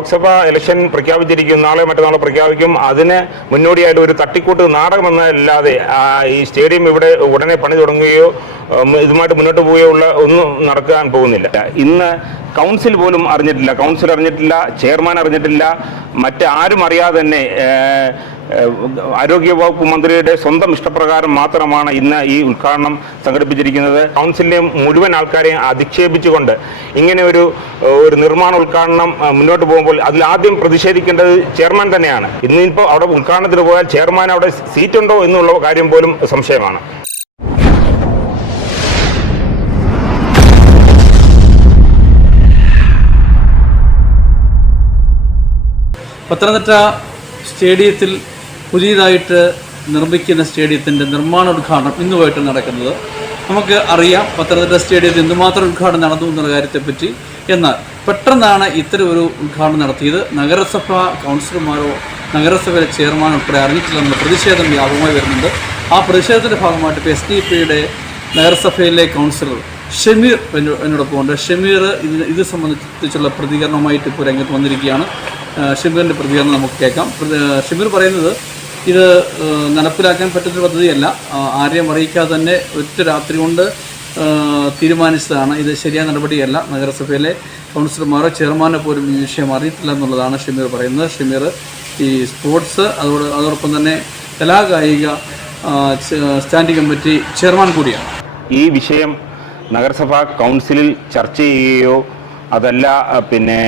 Lok Sabha election പ്രഖ്യാപിച്ചിരിക്കും. നാളെ മറ്റന്നാളെ പ്രഖ്യാപിക്കും. അതിന് മുന്നോടിയായിട്ട് ഒരു തട്ടിക്കൂട്ട് നാടകമെന്നല്ലാതെ ഈ സ്റ്റേഡിയം ഇവിടെ ഉടനെ പണി തുടങ്ങുകയോ ഇതുമായിട്ട് മുന്നോട്ട് പോവുകയോ ഉള്ള ഒന്നും നടക്കാൻ പോകുന്നില്ല. ഇന്ന് കൗൺസിൽ പോലും അറിഞ്ഞിട്ടില്ല. കൗൺസിൽ അറിഞ്ഞിട്ടില്ല. ചെയർമാൻ അറിഞ്ഞിട്ടില്ല. മറ്റാരും അറിയാതെ തന്നെ ഏഹ്, വകുപ്പ് മന്ത്രിയുടെ സ്വന്തം ഇഷ്ടപ്രകാരം മാത്രമാണ് ഇന്ന് ഈ ഉദ്ഘാടനം സംഘടിപ്പിച്ചിരിക്കുന്നത്. കൗൺസിലിലെ മുഴുവൻ ആൾക്കാരെയും അധിക്ഷേപിച്ചുകൊണ്ട് ഇങ്ങനെ ഒരു ഒരു നിർമ്മാണ ഉദ്ഘാടനം മുന്നോട്ട് പോകുമ്പോൾ അതിൽ ആദ്യം പ്രതിഷേധിക്കേണ്ടത് ചെയർമാൻ തന്നെയാണ്. ഇന്നിപ്പോൾ അവിടെ ഉദ്ഘാടനത്തിന് പോയാൽ ചെയർമാൻ അവിടെ സീറ്റുണ്ടോ എന്നുള്ള കാര്യം പോലും സംശയമാണ്. പത്തനംതിട്ട സ്റ്റേഡിയത്തിൽ പുതിയതായിട്ട് നിർമ്മിക്കുന്ന സ്റ്റേഡിയത്തിന്റെ നിർമ്മാണോദ്ഘാടനം ഇന്ന് പോയിട്ട് നടക്കുന്നത്. നമുക്ക് അറിയാം പത്തനംതിട്ട സ്റ്റേഡിയത്തിൽ എന്തുമാത്രം ഉദ്ഘാടനം നടന്നു എന്നുള്ള കാര്യത്തെപ്പറ്റി. എന്നാൽ പെട്ടെന്നാണ് ഇത്തരം ഒരു ഉദ്ഘാടനം നടത്തിയത്. നഗരസഭ കൗൺസിലർമാരോ നഗരസഭയിലെ ചെയർമാൻ ഉൾപ്പെടെ അറിഞ്ഞിട്ടില്ലെന്ന പ്രതിഷേധം വ്യാപകമായി വരുന്നുണ്ട്. ആ പ്രതിഷേധത്തിന്റെ ഭാഗമായിട്ട് ഇപ്പോൾ എസ് ഡി പിയുടെ നഗരസഭയിലെ കൗൺസിലർ ഷമീർ എന്നോ- എന്നോടൊപ്പം ഉണ്ട്. ഷമീർ ഇത് ഇത് സംബന്ധിച്ചുള്ള പ്രതികരണവുമായിട്ട് ഇപ്പോൾ രംഗത്ത് വന്നിരിക്കുകയാണ്. ആ, ഷമീറിന്റെ പ്രതികരണം നമുക്ക് കേൾക്കാം. ഷിബിർ പറയുന്നത് ഇത് നടപ്പിലാക്കാൻ പറ്റുന്ന പദ്ധതിയല്ല. ആരെയും അറിയിക്കാതെ തന്നെ ഒറ്റ രാത്രി കൊണ്ട് തീരുമാനിച്ചതാണ്. ഇത് ശരിയായ നടപടിയല്ല. നഗരസഭയിലെ കൗൺസിലർമാരോ ചെയർമാനോ പോലും ഈ വിഷയം അറിയത്തില്ല എന്നുള്ളതാണ് ഷിമീർ പറയുന്നത്. ഷിമീർ ഈ സ്പോർട്സ് അതോട് അതോടൊപ്പം തന്നെ കലാകായിക സ്റ്റാൻഡിംഗ് കമ്മിറ്റി ചെയർമാൻ കൂടിയാണ്. ഈ വിഷയം നഗരസഭാ കൗൺസിലിൽ ചർച്ച ചെയ്യുകയോ അതല്ല പിന്നെ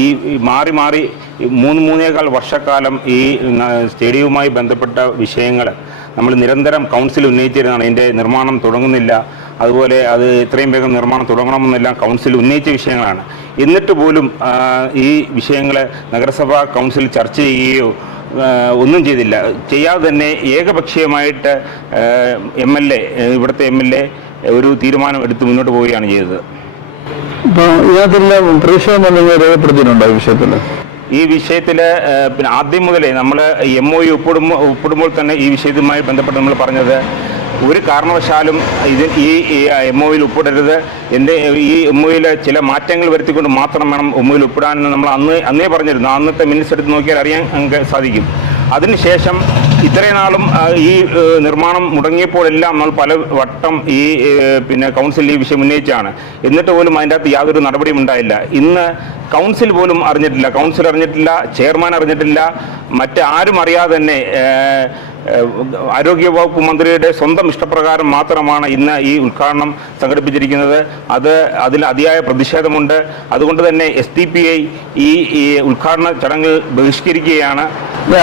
ഈ മാറി മാറി മൂന്ന് മൂന്നേകാൽ വർഷക്കാലം ഈ സ്റ്റേഡിയവുമായി ബന്ധപ്പെട്ട വിഷയങ്ങൾ നമ്മൾ നിരന്തരം കൗൺസിൽ ഉന്നയിച്ചിരുന്നതാണ്. ഇതിന്റെ നിർമ്മാണം തുടങ്ങുന്നില്ല. അതുപോലെ അത് എത്രയും വേഗം നിർമ്മാണം തുടങ്ങണമെന്നെല്ലാം കൗൺസിൽ ഉന്നയിച്ച വിഷയങ്ങളാണ്. എന്നിട്ട് പോലും ഈ വിഷയങ്ങൾ നഗരസഭാ കൗൺസിൽ ചർച്ച ചെയ്യുകയോ ഒന്നും ചെയ്തില്ല. ചെയ്യാതെ തന്നെ ഏകപക്ഷീയമായിട്ട് എം എൽ എ ഇവിടുത്തെ എം എൽ എ ഒരു തീരുമാനം എടുത്ത് മുന്നോട്ട് പോവുകയാണ് ചെയ്തത്. ഇതിനകത്തെല്ലാം നിങ്ങൾ രേഖപ്പെടുത്തിയിട്ടുണ്ടോ ഈ വിഷയത്തിൽ ഈ വിഷയത്തിൽ പിന്നെ ആദ്യം മുതലേ നമ്മൾ എം ഒ യു ഒപ്പിടുമ്പോൾ ഒപ്പിടുമ്പോൾ തന്നെ ഈ വിഷയവുമായി ബന്ധപ്പെട്ട് നമ്മൾ പറഞ്ഞത് ഒരു കാരണവശാലും ഇത് ഈ എം ഒയിൽ ഒപ്പിടരുത് എന്റെ ഈ എം ഒയിൽ ചില മാറ്റങ്ങൾ വരുത്തിക്കൊണ്ട് മാത്രം വേണം എം ഒയിൽ ഒപ്പിടാനെന്ന് നമ്മൾ അന്ന് അന്നേ പറഞ്ഞിരുന്നു. അന്നത്തെ മിനിറ്റ്സ് എടുത്ത് നോക്കിയാൽ അറിയാൻ സാധിക്കും. അതിനുശേഷം ഇത്രയും നാളും ഈ നിർമ്മാണം മുടങ്ങിയപ്പോഴെല്ലാം നമ്മൾ പല വട്ടം ഈ പിന്നെ കൗൺസിൽ ഈ വിഷയം ഉന്നയിച്ചാണ്. എന്നിട്ട് പോലും അതിന്റെ അകത്ത് യാതൊരു നടപടിയും ഉണ്ടായില്ല. ഇന്ന് കൗൺസിൽ പോലും അറിഞ്ഞിട്ടില്ല കൗൺസിൽ അറിഞ്ഞിട്ടില്ല ചെയർമാൻ അറിഞ്ഞിട്ടില്ല മറ്റാരും അറിയാതെ തന്നെ ആരോഗ്യവകുപ്പ് മന്ത്രിയുടെ സ്വന്തം ഇഷ്ടപ്രകാരം മാത്രമാണ് ഇന്ന് ഈ ഉദ്ഘാടനം സംഘടിപ്പിച്ചിരിക്കുന്നത്. അത് അതിൽ അതിയായ പ്രതിഷേധമുണ്ട്. അതുകൊണ്ട് തന്നെ എസ് ഡി പി ഐ ഈ ഈ ഉദ്ഘാടന ചടങ്ങിൽ ബഹിഷ്കരിക്കുകയാണ്.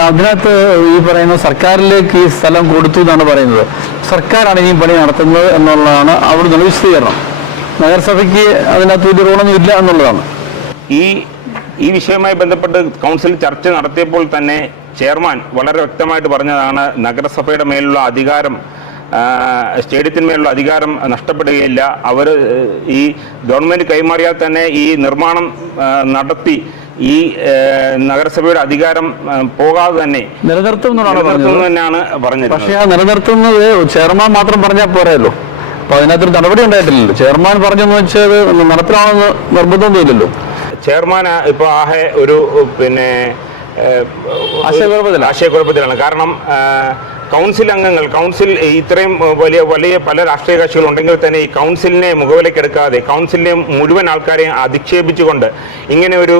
അതിനകത്ത് ഈ പറയുന്ന സർക്കാരിലേക്ക് ഈ സ്ഥലം കൊടുത്തു എന്നാണ് പറയുന്നത്. സർക്കാരാണ് ഇനിയും പണി നടത്തുന്നത് എന്നുള്ളതാണ് അവിടുന്ന് വിശദീകരണം. നഗരസഭയ്ക്ക് അതിനകത്ത് ഒരു റോളൊന്നും ഇല്ല എന്നുള്ളതാണ്. ഈ ഈ വിഷയവുമായി ബന്ധപ്പെട്ട് കൗൺസിൽ ചർച്ച നടത്തിയപ്പോൾ തന്നെ ചെയർമാൻ വളരെ വ്യക്തമായിട്ട് പറഞ്ഞതാണ് നഗരസഭയുടെ മേലുള്ള അധികാരം സ്റ്റേഡിയത്തിന്മേലുള്ള അധികാരം നഷ്ടപ്പെടുകയില്ല. അവർ ഈ ഗവൺമെന്റ് കൈമാറിയാൽ തന്നെ ഈ നിർമ്മാണം നടത്തി ഈ നഗരസഭയുടെ അധികാരം പോകാതെ തന്നെ നിലനിർത്തും തന്നെയാണ് പറഞ്ഞത് പക്ഷേ ആ നിലനിർത്തുന്നത് ചെയർമാൻ മാത്രം പറഞ്ഞാൽ പോരല്ലോ അപ്പൊ അതിനകത്തൊരു നടപടി ഉണ്ടായിട്ടില്ലല്ലോ. ചെയർമാൻ പറഞ്ഞെന്ന് വെച്ചാൽ നടപ്പിലാണെന്ന് നിർബന്ധമൊന്നുമില്ലല്ലോ. ചെയർമാൻ ഇപ്പോൾ ആഹെ ഒരു പിന്നെ ആശയക്കുഴപ്പത്തിലാണ്. ആശയക്കുഴപ്പത്തിലാണ്. കാരണം കൗൺസിൽ അംഗങ്ങൾ കൗൺസിൽ ഇത്രയും വലിയ വലിയ പല രാഷ്ട്രീയ കക്ഷികൾ ഉണ്ടെങ്കിൽ തന്നെ ഈ കൗൺസിലിനെ മുഖവിലക്കെടുക്കാതെ കൗൺസിലിനെ മുഴുവൻ ആൾക്കാരെയും അധിക്ഷേപിച്ചുകൊണ്ട് ഇങ്ങനെ ഒരു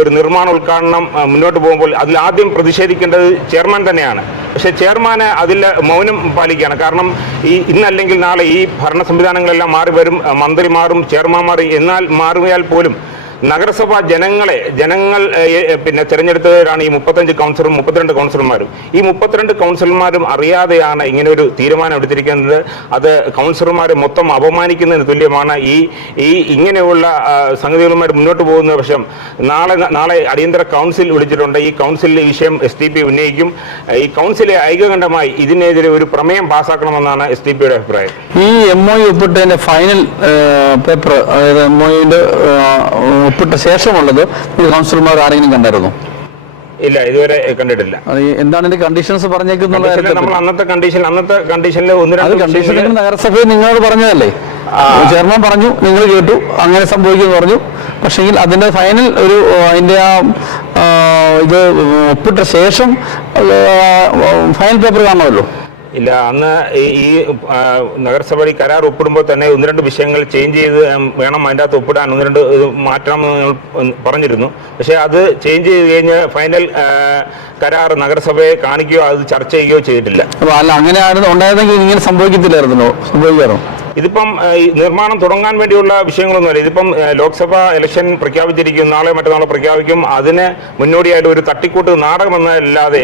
ഒരു നിർമ്മാണ ഉദ്ഘാടനം മുന്നോട്ട് പോകുമ്പോൾ അതിൽ ആദ്യം പ്രതിഷേധിക്കേണ്ടത് ചെയർമാൻ തന്നെയാണ്. പക്ഷേ ചെയർമാൻ അതിൽ മൗനം പാലിക്കുകയാണ്. കാരണം ഈ ഇന്നല്ലെങ്കിൽ നാളെ ഈ ഭരണ സംവിധാനങ്ങളെല്ലാം മാറി വരും മന്ത്രിമാറും മന്ത്രി മാറും ചെയർമാൻ മാറി എന്നാൽ മാറിയാൽ പോലും നഗരസഭ ജനങ്ങളെ ജനങ്ങൾ പിന്നെ തിരഞ്ഞെടുത്തവരാണ് ഈ മുപ്പത്തഞ്ച് കൗൺസിലറും മുപ്പത്തിരണ്ട് കൗൺസിലർമാരും ഈ മുപ്പത്തിരണ്ട് കൗൺസിലർമാരും അറിയാതെയാണ് ഇങ്ങനെ ഒരു തീരുമാനം എടുത്തിരിക്കുന്നത്. അത് കൗൺസിലർമാരെ മൊത്തം അപമാനിക്കുന്നതിന് തുല്യമാണ്. ഈ ഈ ഇങ്ങനെയുള്ള സംഗതികളുമായിട്ട് മുന്നോട്ട് പോകുന്ന പക്ഷം നാളെ നാളെ അടിയന്തര കൗൺസിൽ വിളിച്ചിട്ടുണ്ട്. ഈ കൗൺസിലിൽ വിഷയം എസ് ടി പി ഉന്നയിക്കും. ഈ കൗൺസിലെ ഐകകണ്ഠമായി ഇതിനെതിരെ ഒരു പ്രമേയം പാസ്സാക്കണമെന്നാണ് എസ് ടി പിയുടെ അഭിപ്രായം. ഈ എം ഒ ഒപ്പിട്ടതിന്റെ ഫൈനൽ പേപ്പർ അതായത് എം ഒയുടെ ഒപ്പിട്ട ശേഷമുള്ളത് ഈ കൗൺസിലർമാർ ആരെങ്കിലും കണ്ടായിരുന്നു? ഇല്ല ഇതുവരെ കണ്ടിട്ടില്ല. എന്താണ് ഇതിന്റെ കണ്ടീഷൻസ് പറഞ്ഞേക്കുന്നത് നമ്മൾ. അന്നത്തെ കണ്ടീഷൻ അന്നത്തെ കണ്ടീഷനിൽ ഒന്ന് രണ്ട് കണ്ടീഷൻ നഗരസഭയിൽ നിങ്ങളോട് പറഞ്ഞതല്ലേ? ചെയർമാൻ പറഞ്ഞു നിങ്ങൾ കേട്ടു അങ്ങനെ സംഭവിക്കുമെന്ന് പറഞ്ഞു. പക്ഷെങ്കിൽ അതിന്റെ ഫൈനൽ ഒരു അതിന്റെ ആ, ഇത് ഒപ്പിട്ട ശേഷം ഫൈനൽ പേപ്പർ കാണുമല്ലോ. ഇല്ല അന്ന് ഈ നഗരസഭയിൽ കരാർ ഒപ്പിടുമ്പോൾ തന്നെ ഒന്ന് രണ്ട് വിഷയങ്ങൾ ചേഞ്ച് ചെയ്ത് വേണം അതിന്റെ അകത്ത് ഒപ്പിടാൻ ഒന്ന് രണ്ട് നിങ്ങൾ പറഞ്ഞിരുന്നു. പക്ഷേ അത് ചേഞ്ച് ചെയ്ത് കഴിഞ്ഞ് ഫൈനൽ കരാർ നഗരസഭയെ കാണിക്കുകയോ അത് ചർച്ച ചെയ്യുകയോ ചെയ്തിട്ടില്ല. അല്ല അങ്ങനെയായിരുന്നു ഉണ്ടായിരുന്നെങ്കിൽ ഇങ്ങനെ സംഭവിക്കത്തില്ലായിരുന്നല്ലോ? സംഭവിക്കാറോ? ഇതിപ്പം നിർമ്മാണം തുടങ്ങാൻ വേണ്ടിയുള്ള വിഷയങ്ങളൊന്നുമല്ല. ഇതിപ്പം ലോക്സഭാ ഇലക്ഷൻ പ്രഖ്യാപിച്ചിരിക്കും നാളെ മറ്റന്നാൾ പ്രഖ്യാപിക്കും. അതിന് മുന്നോടിയായിട്ട് ഒരു തട്ടിക്കൂട്ട് നാടകം എന്നല്ലാതെ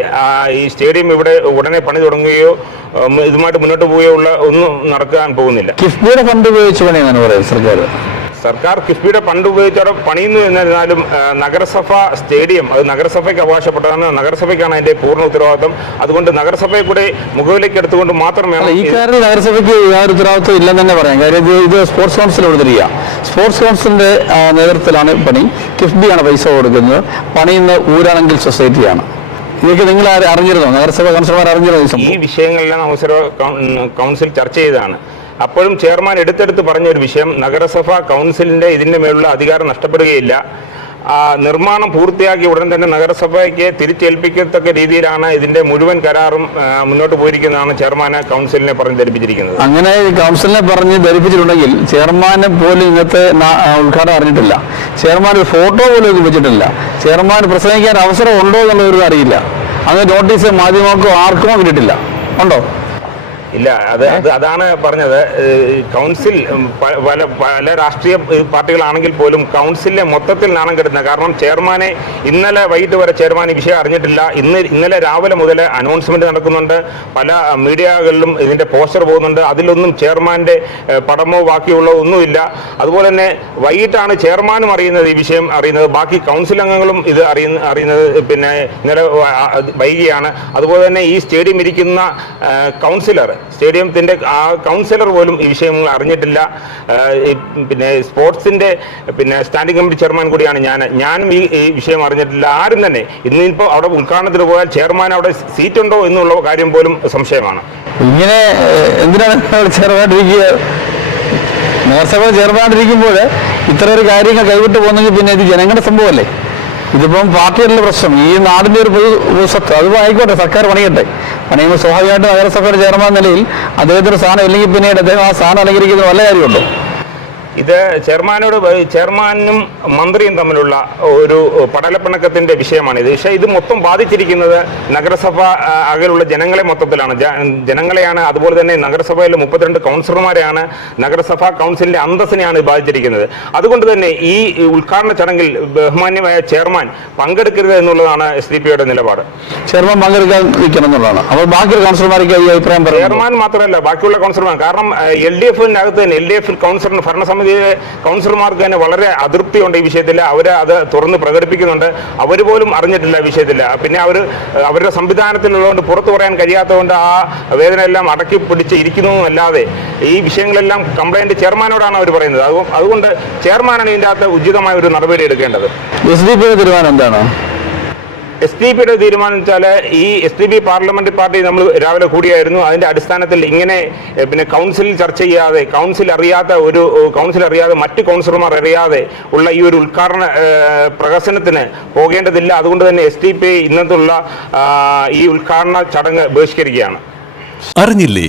ഈ സ്റ്റേഡിയം ഇവിടെ ഉടനെ പണി തുടങ്ങുകയോ ഇതുമായിട്ട് മുന്നോട്ട് പോവുകയോ ഉള്ള ഒന്നും നടക്കാൻ പോകുന്നില്ല. കിഫ്ബിയുടെ ഫണ്ട് ഉപയോഗിച്ച് പണിയെന്നാണ് പറയുന്നത് സർക്കാർ സർക്കാർ കിഫ്ബിയുടെ പണ്ട് ഉപയോഗിച്ചവിടെ പണിയുന്നു എന്നിരുന്നാലും നഗരസഭ സ്റ്റേഡിയം അത് നഗരസഭയ്ക്ക് അവകാശപ്പെട്ടതാണ്. നഗരസഭയ്ക്കാണ് അതിന്റെ പൂർണ ഉത്തരവാദിത്വം അതുകൊണ്ട് നഗരസഭയെ കൂടെ മുഖവിലേക്ക് എടുത്തുകൊണ്ട് മാത്രമേ ഈ കാര്യം കാര്യത്തിൽ നഗരസഭയ്ക്ക് യാതൊരു ഉത്തരവാദിത്വം ഇല്ലെന്ന് തന്നെ പറയാം. കാര്യം ഇത് സ്പോർട്സ് കൗൺസിൽ കൊടുത്തിരിക്കുക സ്പോർട്സ് കൗൺസിലിന്റെ നേതൃത്വത്തിലാണ് പണി. കിഫ്ബിയാണ് പൈസ കൊടുക്കുന്നത്. പണിയുന്ന ഊരാണെങ്കിൽ സൊസൈറ്റിയാണ്. ഇതൊക്കെ നിങ്ങൾ അറിഞ്ഞിരുന്നോ? നഗരസഭ കൗൺസിലർമാർ അറിഞ്ഞിരുന്നോ ഈ വിഷയങ്ങളെല്ലാം നഗരസഭ കൗൺസിൽ ചർച്ച ചെയ്തതാണ്. അപ്പോഴും ചെയർമാൻ എടുത്തെടുത്ത് പറഞ്ഞ ഒരു വിഷയം നഗരസഭ കൗൺസിലിന്റെ ഇതിന്റെ മേലുള്ള അധികാരം നഷ്ടപ്പെടുകയില്ല. നിർമ്മാണം പൂർത്തിയാക്കി ഉടൻ തന്നെ നഗരസഭയ്ക്ക് തിരിച്ചേൽപ്പിക്കത്തക്ക രീതിയിലാണ് ഇതിന്റെ മുഴുവൻ കരാറും മുന്നോട്ട് പോയിരിക്കുന്നതാണ് ചെയർമാൻ കൗൺസിലിനെ പറഞ്ഞ് ധരിപ്പിച്ചിരിക്കുന്നത്. അങ്ങനെ കൗൺസിലിനെ പറഞ്ഞ് ധരിപ്പിച്ചിട്ടുണ്ടെങ്കിൽ ചെയർമാനെ പോലും ഇന്നത്തെ ഉദ്ഘാടനം അറിഞ്ഞിട്ടില്ല. ചെയർമാൻ ഒരു ഫോട്ടോ പോലും വെച്ചിട്ടില്ല. ചെയർമാൻ പ്രസംഗിക്കാൻ അവസരം ഉണ്ടോ എന്നുള്ളവരും അറിയില്ല. അങ്ങനെ നോട്ടീസ് മാധ്യമങ്ങൾക്കോ ആർക്കും കിട്ടിയിട്ടില്ല ഉണ്ടോ? ഇല്ല അത് അത് അതാണ് പറഞ്ഞത്. കൗൺസിൽ പല പല രാഷ്ട്രീയ പാർട്ടികളാണെങ്കിൽ പോലും കൗൺസിലിനെ മൊത്തത്തിൽ നാണം കെടുന്നത് കാരണം ചെയർമാനെ ഇന്നലെ വൈകിട്ട് വരെ ചെയർമാൻ ഈ വിഷയം അറിഞ്ഞിട്ടില്ല. ഇന്ന് ഇന്നലെ രാവിലെ മുതൽ അനൗൺസ്മെന്റ് നടക്കുന്നുണ്ട്. പല മീഡിയകളിലും ഇതിന്റെ പോസ്റ്റർ പോകുന്നുണ്ട്. അതിലൊന്നും ചെയർമാന്റെ പടമോ ബാക്കിയുള്ളോ ഒന്നുമില്ല. അതുപോലെ തന്നെ വൈകിട്ടാണ് ചെയർമാനും അറിയുന്നത് ഈ വിഷയം അറിയുന്നത്. ബാക്കി കൗൺസിൽ അംഗങ്ങളും ഇത് അറിയുന്ന അറിയുന്നത് പിന്നെ ഇന്നലെ വൈകിയാണ്. അതുപോലെ തന്നെ ഈ സ്റ്റേഡിയം ഇരിക്കുന്ന കൗൺസിലർ സ്റ്റേഡിയത്തിന്റെ ആ കൗൺസിലർ പോലും ഈ വിഷയങ്ങൾ അറിഞ്ഞിട്ടില്ല. പിന്നെ സ്പോർട്സിന്റെ പിന്നെ സ്റ്റാൻഡിംഗ് കമ്മിറ്റി ചെയർമാൻ കൂടിയാണ് ഞാൻ. ഞാനും ഈ ഈ വിഷയം അറിഞ്ഞിട്ടില്ല. ആരും തന്നെ. ഇന്നിപ്പോൾ അവിടെ ഉദ്ഘാടനത്തിന് പോയാൽ ചെയർമാൻ അവിടെ സീറ്റ് ഉണ്ടോ എന്നുള്ള കാര്യം പോലും സംശയമാണ്. ഇങ്ങനെ എന്തിനാണ് ചെയർമാനിരിക്കുക നഗരസഭ ചെയർമാനിരിക്കുമ്പോൾ ഇത്ര ഒരു കാര്യങ്ങൾ കൈവിട്ട് പോകുന്നെങ്കിൽ പിന്നെ ഇത് ജനങ്ങളുടെ സംഭവമല്ലേ? ഇതിപ്പം പാർട്ടിയല്ല പ്രശ്നം. ഈ നാടിന്റെ ഒരു പൊതു സ്വത്ത് അത് ആയിക്കോട്ടെ സർക്കാർ പണിയട്ടെ. പണിയുമ്പോൾ സ്വാഭാവികമായിട്ട് നഗരസഭയുടെ ചെയർമാൻ നിലയിൽ അദ്ദേഹത്തിന് സ്ഥാനം ഇല്ലെങ്കിൽ പിന്നീട് അദ്ദേഹം ആ സ്ഥാനം അലങ്കരിക്കുന്ന വല്ല കാര്യമുണ്ടോ? ഇത് ചെയർമാനോട് ചെയർമാനും മന്ത്രിയും തമ്മിലുള്ള ഒരു പടലപ്പിണക്കത്തിന്റെ വിഷയമാണ് ഇത്. പക്ഷേ ഇത് മൊത്തം ബാധിച്ചിരിക്കുന്നത് നഗരസഭ അകലുള്ള ജനങ്ങളെ മൊത്തത്തിലാണ്. ജനങ്ങളെയാണ് അതുപോലെ തന്നെ നഗരസഭയിലെ മുപ്പത്തിരണ്ട് കൗൺസിലർമാരെയാണ് നഗരസഭാ കൗൺസിലിന്റെ അന്തസ്സിനെയാണ് ബാധിച്ചിരിക്കുന്നത്. അതുകൊണ്ട് തന്നെ ഈ ഉദ്ഘാടന ചടങ്ങിൽ ബഹുമാന്യമായ ചെയർമാൻ പങ്കെടുക്കരുത് എന്നുള്ളതാണ് എസ് ഡി പിയുടെ നിലപാട്. ചെയർമാൻ എന്നുള്ളതാണ്. അപ്പോൾ ബാക്കിയുള്ള കൗൺസിലർമാർക്ക് ഈ അഭിപ്രായം പറയുന്നത്? ചെയർമാൻ മാത്രമല്ല ബാക്കിയുള്ള കൗൺസിലർമാർ. കാരണം എൽ ഡി എഫിനകത്ത് തന്നെ എൽ ഡി എഫിൽ കൗൺസിലർ ഭരണസമിതിയിലെ കൗൺസിലർമാർക്ക് തന്നെ വളരെ അതൃപ്തിയുണ്ട് ഈ വിഷയത്തിൽ. അവർ അത് തുറന്ന് പ്രകടിപ്പിക്കുന്നുണ്ട്. അവർ പോലും അറിഞ്ഞിട്ടില്ല വിഷയത്തിൽ. പിന്നെ അവർ അവരുടെ സംവിധാനത്തിലുള്ളതുകൊണ്ട് പുറത്തു പറയാൻ കഴിയാത്തതുകൊണ്ട് ആ വേദന എല്ലാം അടക്കി പിടിച്ച് ഇരിക്കുന്നതുമല്ലാതെ ഈ വിഷയങ്ങളെല്ലാം കംപ്ലൈന്റ് ചെയർമാനോടാണ് അവർ പറയുന്നത്. അതുകൊ- അതുകൊണ്ട് ചെയർമാനാണ് ഇതിന്റെ അകത്ത് ഉചിതമായ ഒരു നടപടി എടുക്കേണ്ടത്. തീരുമാനം എന്താണ്? എസ് ഡി പിയുടെ തീരുമാനം വെച്ചാൽ ഈ S D P parliamentary party നമ്മൾ രാവിലെ കൂടിയായിരുന്നു. അതിന്റെ അടിസ്ഥാനത്തിൽ ഇങ്ങനെ പിന്നെ കൗൺസിലിൽ ചർച്ച ചെയ്യാതെ കൗൺസിൽ അറിയാത്ത ഒരു കൗൺസിൽ അറിയാതെ മറ്റ് കൗൺസിലർമാർ അറിയാതെ ഉള്ള ഈ ഒരു ഉദ്ഘാടന പ്രകസനത്തിന് പോകേണ്ടതില്ല. അതുകൊണ്ട് തന്നെ എസ് ഡി പി ഇന്നത്തുള്ള ഈ ഉദ്ഘാടന ചടങ്ങ് ബഹിഷ്കരിക്കുകയാണ്. അറിഞ്ഞില്ലേ?